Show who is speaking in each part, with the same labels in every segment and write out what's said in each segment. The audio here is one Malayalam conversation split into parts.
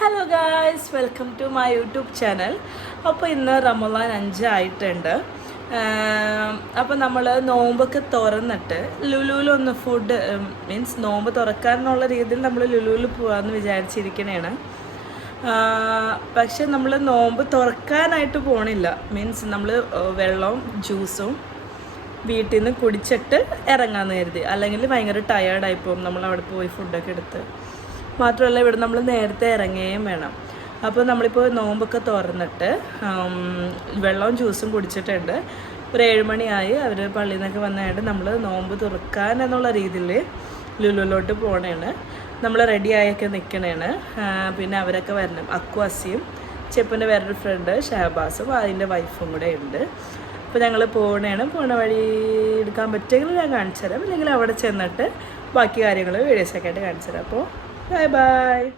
Speaker 1: Hello guys welcome to my YouTube channel അപ്പോൾ ഇന്ന് റമദാൻ അഞ്ചായിട്ടുണ്ട്. അപ്പോൾ നമ്മൾ നോമ്പൊക്കെ തുറന്നിട്ട് ലുലുവിലൊന്ന് ഫുഡ് മീൻസ് നോമ്പ് തുറക്കാനുള്ള രീതിയിൽ നമ്മൾ ലുലുവിൽ പോകാമെന്ന് വിചാരിച്ചിരിക്കണേണ്. പക്ഷെ നമ്മൾ നോമ്പ് തുറക്കാനായിട്ട് പോണില്ല. മീൻസ് നമ്മൾ വെള്ളവും ജ്യൂസും വീട്ടിൽ നിന്ന് കുടിച്ചിട്ട് ഇറങ്ങാമെന്ന് കരുതി. അല്ലെങ്കിൽ ഭയങ്കര ടയേർഡായി പോകും നമ്മൾ അവിടെ പോയി ഫുഡൊക്കെ എടുത്ത്. മാത്രമല്ല ഇവിടെ നമ്മൾ നേരത്തെ ഇറങ്ങുകയും വേണം. അപ്പോൾ നമ്മളിപ്പോൾ നോമ്പൊക്കെ തുറന്നിട്ട് വെള്ളവും ജ്യൂസും കുടിച്ചിട്ടുണ്ട്. ഒരു ഏഴുമണിയായി അവർ പള്ളിയിൽ നിന്നൊക്കെ വന്നതായിട്ട് നമ്മൾ നോമ്പ് തുറക്കാൻ എന്നുള്ള രീതിയിൽ ലുലുലോട്ട് പോണേണ്. നമ്മൾ റെഡിയായൊക്കെ നിൽക്കണേണ് പിന്നെ അവരൊക്കെ വരണം. അക്കു അസിയും ചെപ്പന്റെ വേറൊരു ഫ്രണ്ട് ഷഹബാസും അതിന്റെ വൈഫും കൂടെ ഉണ്ട്. അപ്പോൾ ഞങ്ങൾ പോകണേണ് പോണ വഴി എടുക്കാൻ പറ്റുമെങ്കിൽ ഞാൻ കാണിച്ചു തരാം അല്ലെങ്കിൽ അവിടെ ചെന്നിട്ട് ബാക്കി കാര്യങ്ങൾ വീഡിയോസൊക്കെ ആയിട്ട് കാണിച്ചു തരാം അപ്പോൾ Bye bye.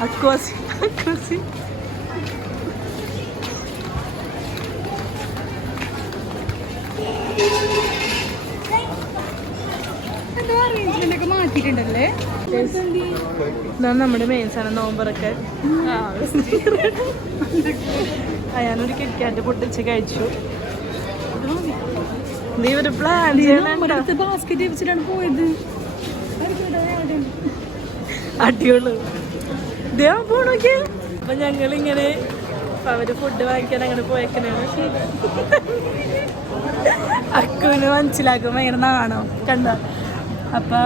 Speaker 1: Ako si,
Speaker 2: Of course, Thank you. ഒക്കെ മാറ്റിയിട്ടുണ്ടല്ലേ?
Speaker 1: ഇതാണ് നമ്മുടെ മെയിൻ സാധനം നോമ്പറൊക്കെ. ഞാനൊരു കിറ്റ്കാറ്റ് പൊട്ടിച്ച് കഴിച്ചു. നീ ഒരു പ്ലാൻ ചെയ്യണ
Speaker 2: ബാസ്കറ്റ് വെച്ചിട്ടാണ് പോയത്.
Speaker 1: അടിയുള്ളൂ ഇതാ പോണോക്കെ അപ്പൊ ഞങ്ങളിങ്ങനെ അവർ ഫുഡ് വാങ്ങിക്കാൻ അങ്ങനെ പോയേക്കണാണ് അക്കുവിന് മനസ്സിലാക്കും ഭയങ്കര നാണോ. കണ്ട? അപ്പൊ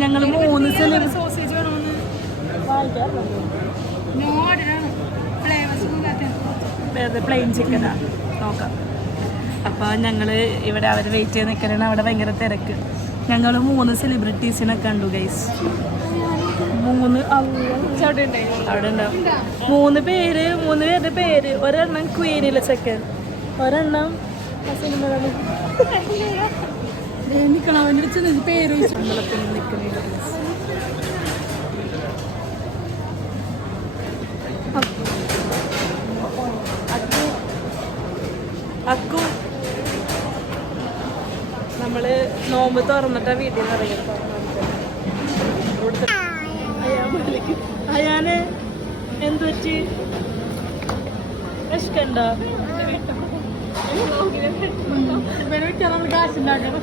Speaker 1: ഞങ്ങൾ മൂന്ന്
Speaker 2: സോസേജ് വേണമെന്ന്.
Speaker 1: വാങ്ങിക്കാറുണ്ട്
Speaker 2: നോ ഓർഡറാണ് ഫ്ലേവേഴ്സ്
Speaker 1: വേറെ പ്ലെയിൻ ചിക്കനാ നോക്കാം. അപ്പോൾ ഞങ്ങൾ ഇവിടെ അവർ വെയിറ്റ് ചെയ്ത് നിൽക്കലാണ് അവിടെ ഭയങ്കര തിരക്ക്. ഞങ്ങൾ മൂന്ന് സെലിബ്രിറ്റീസിനെ കണ്ടു ഗൈസ് മൂന്ന് അവിടെ ഉണ്ടാവും മൂന്ന് പേര് മൂന്ന് പേരുടെ പേര്. ഒരെണ്ണം ക്വീനിലെ ചെക്കൻ ഒരെണ്ണം സിനിമ
Speaker 2: നിക്കണം അവന്റെ അടുത്ത് പേര്
Speaker 1: അമ്പലത്തിൽ നിൽക്കുന്നില്ല അക്കു നമ്മൾ നോമ്പ് തുറന്നിട്ടാ വീട്ടിൽ നിന്ന് ഇറങ്ങിയപ്പോ അയാന് എന്ത് പറ്റി വിശക്കണ്ടോ
Speaker 2: ഇവരെ കാശുണ്ടാക്കണം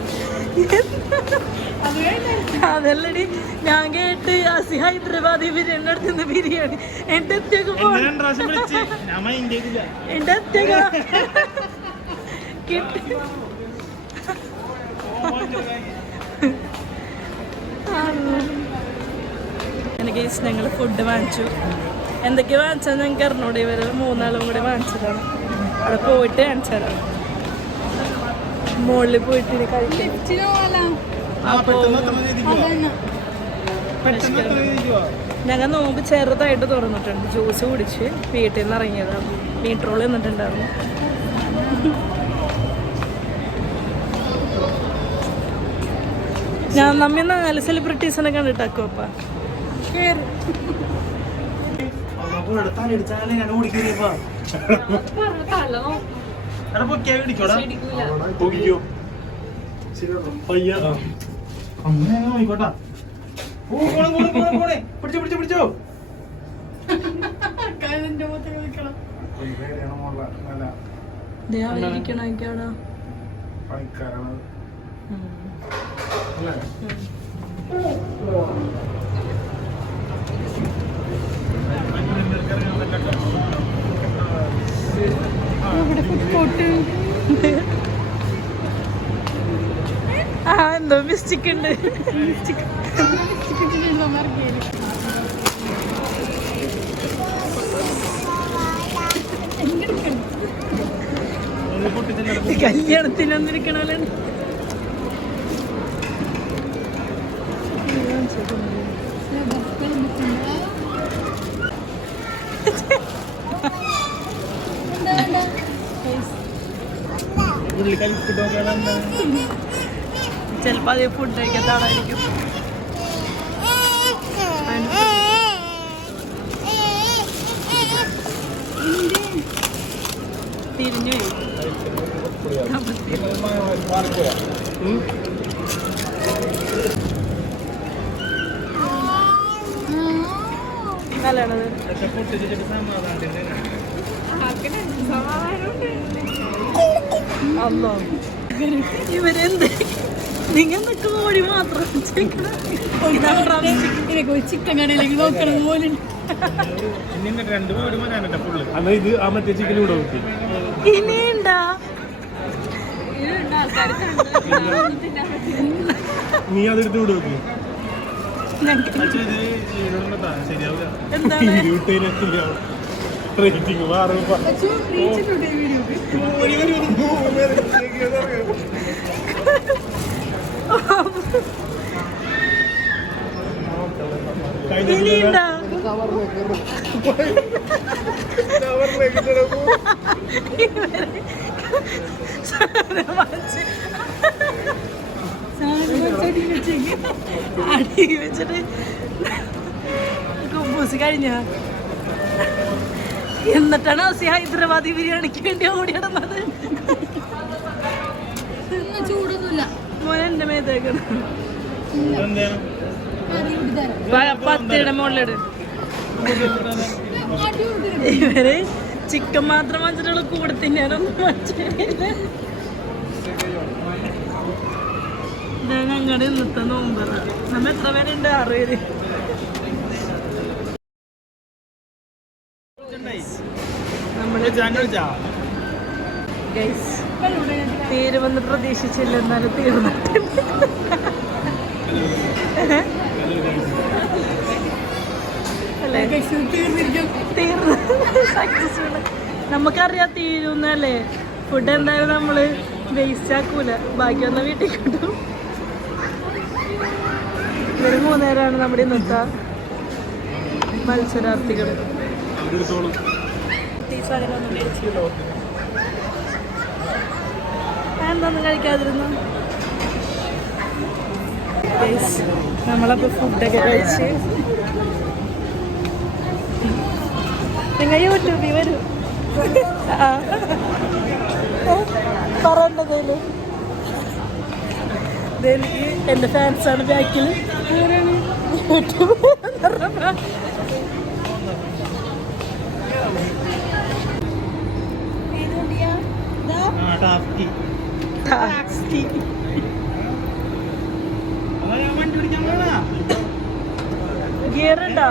Speaker 1: അതല്ലടി ഞാൻ കേട്ട് അസി ഹൈദരാബാദി ബിരിയാണി അടുത്തുനിന്ന് ബിരിയാണി. എന്റെ അത്യൊക്കെ പോ എന്റെ കിട്ടി. എനിക്ക് ഞങ്ങൾ ഫുഡ് വാങ്ങിച്ചു. എന്തൊക്കെ വാങ്ങിച്ചാൽ ഞങ്ങൾക്ക് അറിഞ്ഞൂടെ? ഇവർ മൂന്നാളും കൂടി വാങ്ങിച്ചതാണ്. അവിടെ പോയിട്ട് കാണിച്ചു തരാം. മുകളിൽ പോയിട്ട് കഴിക്കാം ഞങ്ങൾ നോമ്പ് ചെറുതായിട്ട് തുറന്നിട്ടുണ്ട്. ജ്യൂസ് കുടിച്ച് വീട്ടിൽ നിന്ന് ഇറങ്ങിയതാണ് മീറ്ററോൾ നിന്നിട്ടുണ്ടായിരുന്നു. ഞാൻ നമ്മി നാല് സെലിബ്രിറ്റീസിനെ കണ്ടിട്ടാക്കോ അപ്പ?
Speaker 2: കേറ് അതിന്റെ മുഖത്തൊക്കെ നിൽക്കണം
Speaker 1: ഇരിക്കണോ എനിക്ക് അവിടെ?
Speaker 2: ഇവിടെ ഫുഡ് കോർട്ട്
Speaker 1: ആ എന്തോ മിസ്റ്റിക് ഉണ്ട്. കല്യാണത്തിന് വന്നിരിക്കണല്ലോ
Speaker 3: പുള്ളി കഴിച്ചിട്ട് നോക്കിയാൽ
Speaker 1: ചിലപ്പോൾ അതേ ഫുഡ് കഴിക്കാത്താളായിരിക്കും തിരിഞ്ഞു
Speaker 3: മാറിപ്പോയാ
Speaker 1: നല്ലതാണത്.
Speaker 3: സമാധാനത്തിന്
Speaker 1: അല്ലോ ഇവരെന്ത്? നിങ്ങൾ നിൽക്കുന്ന കോഴി മാത്രം ചിക്കൻ.
Speaker 2: കടയിലേക്ക് നോക്കണം പോലും.
Speaker 3: ഇത് ആ മറ്റേ ചിക്കൻ നോക്കി
Speaker 1: ഇനിയുണ്ടാ?
Speaker 3: നീ അതെടുത്ത്
Speaker 1: ഞങ്ങൾക്ക്
Speaker 3: ശരിയാവില്ല റേറ്റിംഗ് മാറുമ്പോ
Speaker 1: അടി വെച്ചിട്ട്. കുമ്പൂസ് കഴിഞ്ഞ? എന്നിട്ടാണ് അസി ഹൈദരാബാദി ബിരിയാണിക്ക് വേണ്ടി ഓടി നടന്നത്.
Speaker 2: ചൂടൊന്നുമില്ല.
Speaker 1: മോനെ എന്റെ മേത്തേക്കണം പത്തിയുടെ മുകളിലിട്. ഇവർ ചിക്കൻ മാത്രം വെച്ചിട്ടുള്ള കൂടെ തിന്നാനൊന്നും മനസ്സിലായില്ല ഞങ്ങളുടെ ഇന്നത്തെ നോമ്പറ നമ്മ എത്ര പേരുണ്ട്? ആറ് പേര്. തീരുമെന്ന് പ്രതീക്ഷിച്ചില്ല എന്നാലും തീർന്നിട്ടുണ്ട് തീർന്നു. നമുക്കറിയാം തീരുന്നല്ലേ? ഫുഡ് എന്തായാലും നമ്മൾ വേസ്റ്റ് ആക്കൂല. ബാക്കി വന്ന വീട്ടിൽ കിട്ടും. ഇവർ മൂന്നേരാണ് നമ്മുടെ ഇന്നത്തെ മത്സരാർത്ഥികൾ. എന്തൊന്നും കഴിക്കാതിരുന്നു? Guys, നമ്മളപ്പോ ഫുഡൊക്കെ കഴിച്ച്. നിങ്ങൾ യൂട്യൂബിൽ വരൂ. പറയേണ്ടതേൽ എനിക്ക് എന്റെ ഫാൻസാണ് ബാക്കിൽ യൂട്യൂബ്. ടാക്സി ഗിയർ ഉണ്ടോ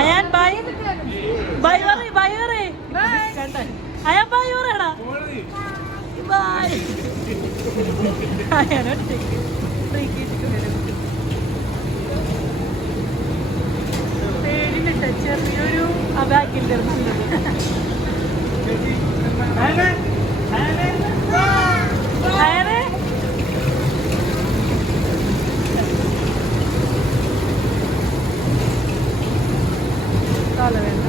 Speaker 1: അയാൻ ബൈ ബൈ പറയ് ബൈ പറയ് അയാൻ ബൈ പറയടാ ബൈ Free kick വരും. പേടിയില്ല ചെറിയൊരു അബാക്കിന്റെ അയാനെ തലവേദന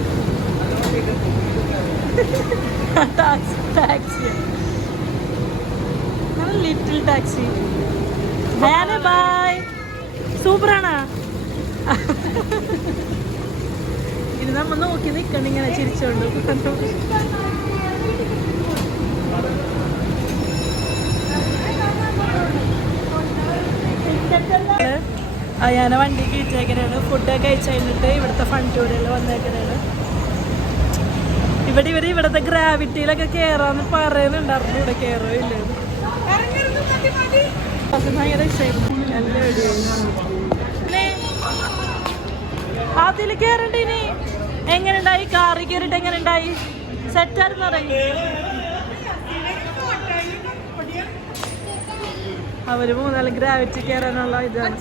Speaker 1: ടാക്സി ടാക്സി ലിറ്റിൽ ടാക്സി വേറെ ബായ് സൂപ്പറാണാ. ഇത് നമ്മ നോക്കി നിൽക്കണം ഇങ്ങനെ ചിരിച്ചോണ്ട്. ഞാൻ വണ്ടി കയറ്റിയേക്കനാണ് ഫുഡൊക്കെ കഴിച്ച് കഴിഞ്ഞിട്ട് ഇവിടുത്തെ ഫൺ ടൂറിൽ വന്നേക്കനാണ് ഇവിടെ ഇവർ ഇവിടുത്തെ ഗ്രാവിറ്റിയിലൊക്കെ കയറാന്ന് പറയുന്നുണ്ടായിരുന്നു ഇവിടെ കയറോ ഇല്ല ഭയങ്കര അതിൽ കേറണ്ട ഇനി. എങ്ങനെ ഉണ്ടായി? കയറിട്ട് എങ്ങനെയുണ്ടായി സെറ്റായിരുന്നു ഇറങ്ങി അവർ മൂന്നാൽ ഗ്രാവിറ്റി കയറാനുള്ള ഇതാണ്.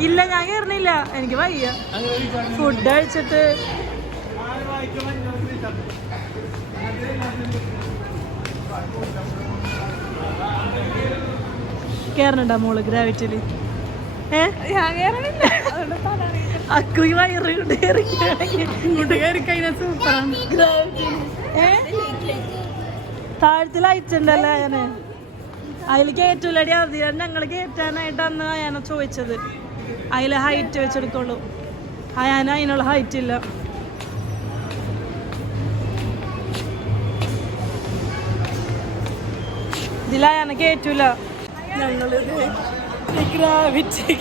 Speaker 1: ഇല്ല ഞാൻ കയറുന്നില്ല എനിക്ക് വയ്യ. ഫുഡ് കഴിച്ചിട്ട് ഇറങ്ങിയാണെങ്കിൽ
Speaker 2: മോൾ ഗ്രാവിറ്റിയിൽ കഴിഞ്ഞാൽ സൂപ്പറാണ്
Speaker 1: താഴത്തിൽ അയച്ചിണ്ടല്ലേ ഞാൻ അതിൽ കയറ്റൂലടി അതിൽ ഞങ്ങൾ കയറ്റാനായിട്ട് അന്ന് അയാനെ ചോദിച്ചത്. അതിൽ ഹൈറ്റ് വെച്ചെടുക്കുള്ളൂ അയാന അതിനുള്ള ഹൈറ്റ് ഇല്ല. ഇതിൽ അയാനെ കയറ്റൂല ഞങ്ങളിത് ഗ്രാവിറ്റി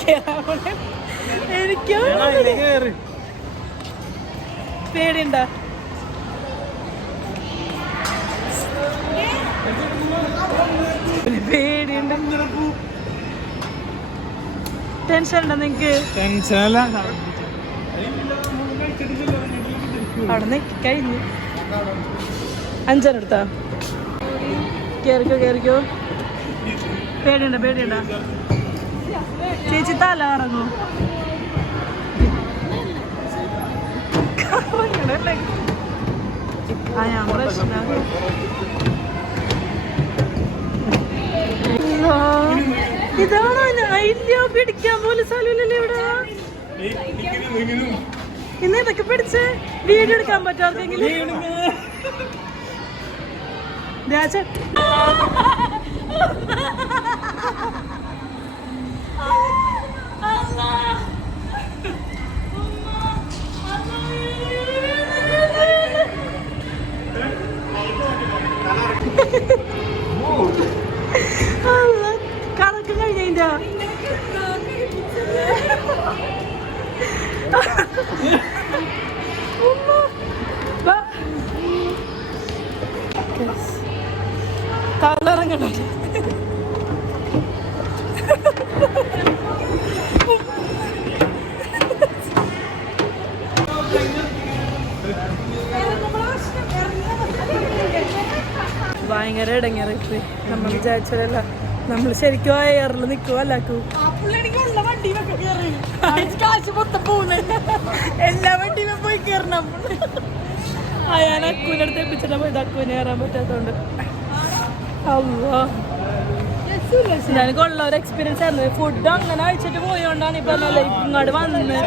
Speaker 1: എനിക്ക് പേടിയുണ്ടോ? പേടിയുണ്ട്? ടെൻഷൻ ഉണ്ടോ നിങ്ങക്ക്?
Speaker 3: ടെൻഷനല്ല.
Speaker 1: അവിടെ നിന്ന് കഴിഞ്ഞു. അഞ്ചെണ്ണെടുത്താ കേറിക്കോ കേറിക്കോ. പേടിയുണ്ടോ പേടിയുണ്ട. ചേച്ചി തല ഇറങ്ങൂ കറങ്ങണല്ലേ? ആ ഞാൻ പ്രശ്നം. ഇതാണോ ഇല്ല പിടിക്കാൻ പോലും സ്ഥലമില്ലല്ലോ ഇവിടെ. ഇന്ന് ഇതൊക്കെ പിടിച്ച് വീഡിയോ എടുക്കാൻ പറ്റും ആർക്കെങ്കിലും? രാജ കണക്ക് കഴിഞ്ഞ തളറങ്ങണോ ഭയങ്കര ഇടങ്ങേറിട്ട് നമ്മൾ വിചാരിച്ചതല്ല നമ്മൾ ശരിക്കും ആ എയറിൽ പോകുന്നത് എല്ലാ വണ്ടിയിലും പോയി കയറണം അയാൾ അക്കൂന്റെ അടുത്ത് എപ്പിച്ചിട്ട് പോയത്. അക്കൂനെ കയറാൻ പറ്റാത്തോണ്ട്. അല്ലോ കൊള്ള ഒരു എക്സ്പീരിയൻസ് ആയിരുന്നു. ഫുഡ് അങ്ങനെ അഴിച്ചിട്ട് പോയോണ്ടാണ് ഇപ്പൊ നല്ല ഇങ്ങോട്ട് വന്ന്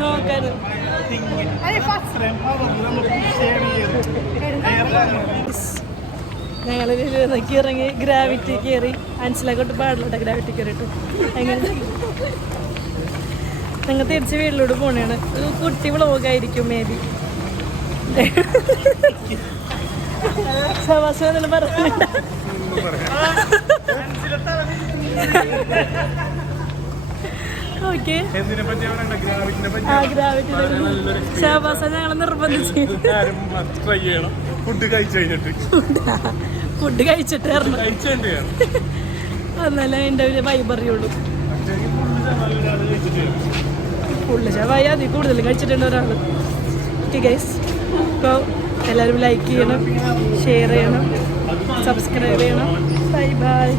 Speaker 1: നോക്കാൻ ഞങ്ങൾ ഇതിലേക്ക് ഇറങ്ങി ഗ്രാവിറ്റി കയറി അൻസിലൊക്കെ പാടിലോട്ടെ ഗ്രാവിറ്റി കയറിയിട്ട്. എങ്ങനെ? ഞങ്ങൾ തിരിച്ച് വീട്ടിലോട്ട് പോണേണ്. ഒരു കുട്ടി വ്ളോഗായിരിക്കും മേ ബി സവാസം എന്നെല്ലാം പറഞ്ഞില്ല ഓക്കെ
Speaker 3: എന്തിനെ പറ്റി പറയണ്ട ഗ്രാവിറ്റിനെ പറ്റി
Speaker 1: ആ ഗ്രാവിറ്റി ശാബാസ ഞങ്ങളെ നിർബന്ധിച്ച്.
Speaker 3: ഫുഡ് കഴിച്ചു കഴിഞ്ഞിട്ട്
Speaker 1: ഫുഡ് കഴിച്ചിട്ട് എന്നാലേ എന്റെ ഒരു വൈബ് അറിയുള്ളൂ. ഫുള്ള് ചവായി അതിൽ കൂടുതൽ കഴിച്ചിട്ടുണ്ട് ഒരാൾ. ഗൈസ് അപ്പോൾ എല്ലാവരും ലൈക്ക് ചെയ്യണം ഷെയർ ചെയ്യണം സബ്സ്ക്രൈബ് ചെയ്യണം. Bye bye